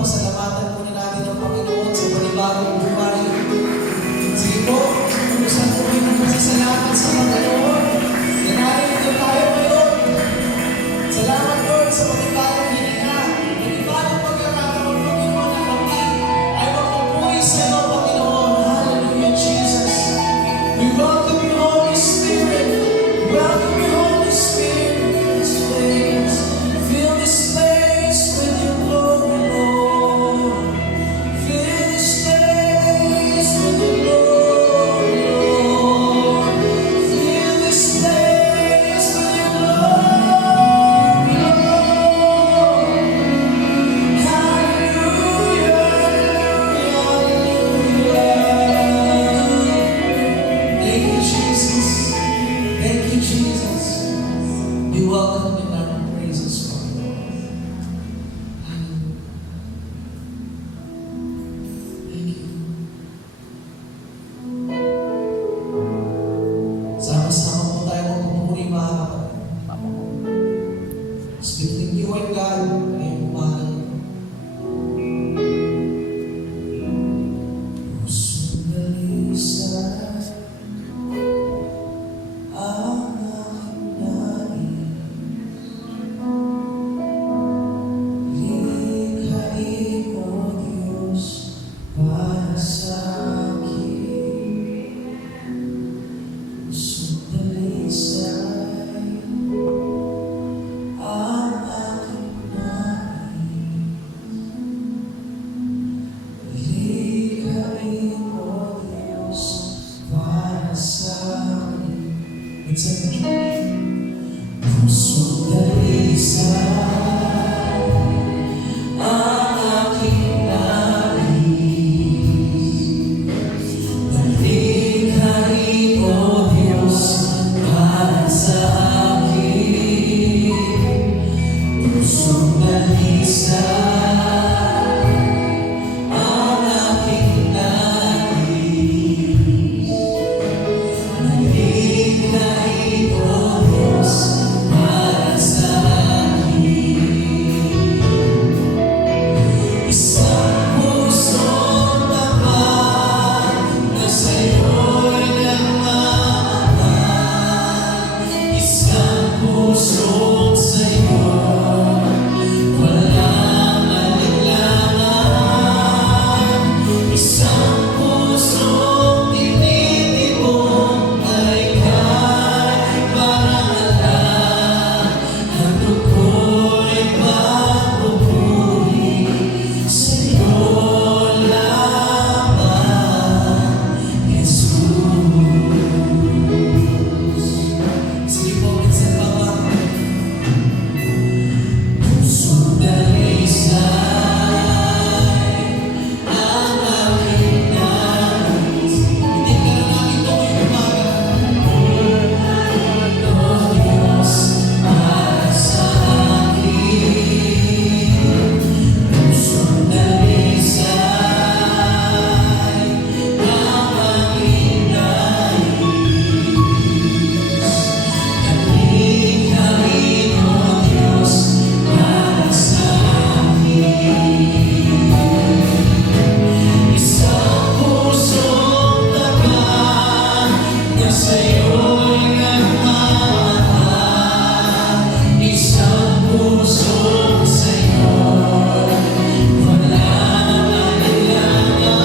pasalamatan muna natin ang Panginoon sa panibagong buhay. Sige po, kung saan po kayo magpasasalamat sa Panginoon, nanarito tayo ngayon. Salamat Lord sa panibagong hininga, panibagong pagkakataon, Panginoon, na kami ay magpupuri sa iyo, Panginoon. Hallelujah, Jesus. We welcome you, Holy Spirit. Welcome you, Holy Spirit, in this place. Fill this place with your glory, Lord. Fill this place with your glory, Lord. Fill this place with your glory, Lord. Hallelujah, hallelujah, hallelujah. Thank you, Jesus. Thank you, Jesus. Be welcome in our praises, Lord. Hallelujah. Thank you. Sama-sama po tayo magpupuri, mga kapatid. As between you and God, ngayong umaga. Pusong dalisay ang aking nais. Likhain mo, Diyos, para sa akin. Pusong dalisay ang aking nais. Likhain mo, Diyos, para sa akin. Let's sing the church. Pusong dalisay ang aking nais. Likhain mo, Diyos, para sa akin. Pusong dalisay ang aking nais. Likhain mo, Diyos, para sa akin. Isang pusong tapat na sa'yo'y nagmamahal. Isang pusong sa'yo, walang alinlangan. Isang pusong tinitipon ay kahit parangalan. Ang dugo'y pagpupuri sa'yo lamang, Jesus. Sige po, minsan pa ba? Pusong dalisay ang aking nais. Hindi ka na namin ito ngayong umaga. O Diyos, para sa akin. Pusong dalisay ang aking nais. Likhain mo, Diyos, para sa akin. Isang pusong tapat na sa'yo'y nagmamahal. Isang pusong sa'yo, walang alinlangan.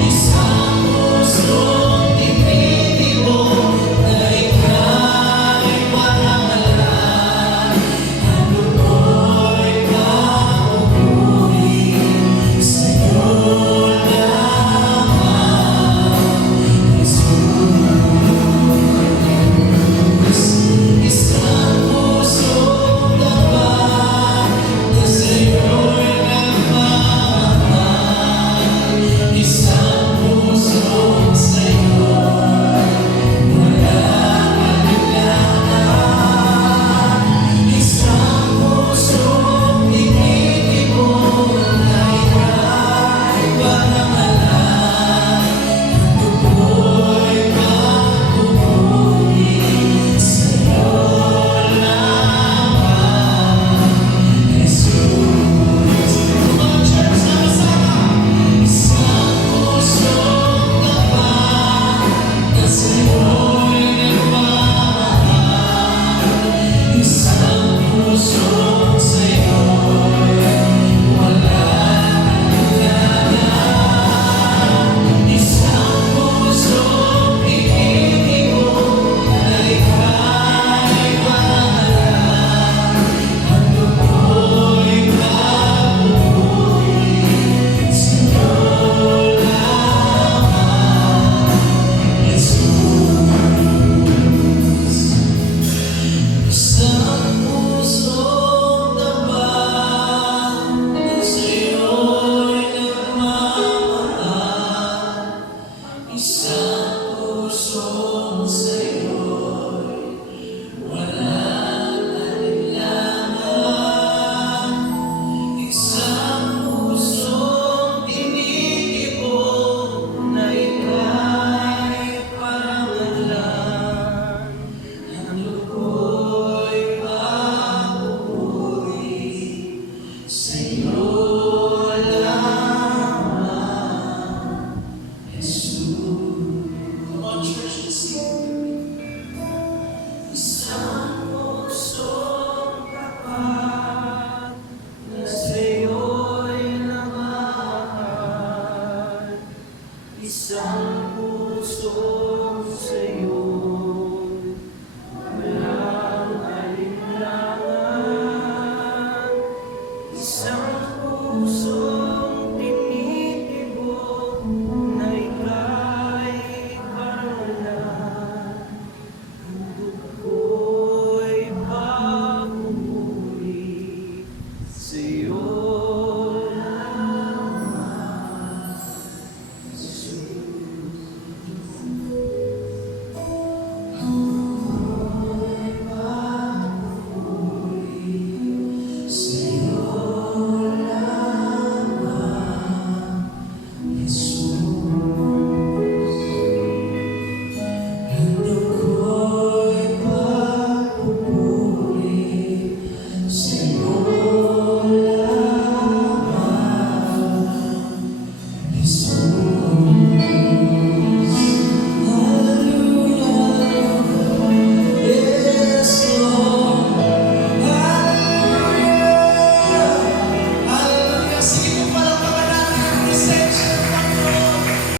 Isang pusong tinitipon ay kahit parangalan. Ang dugo'y pagpupuri Sa iyo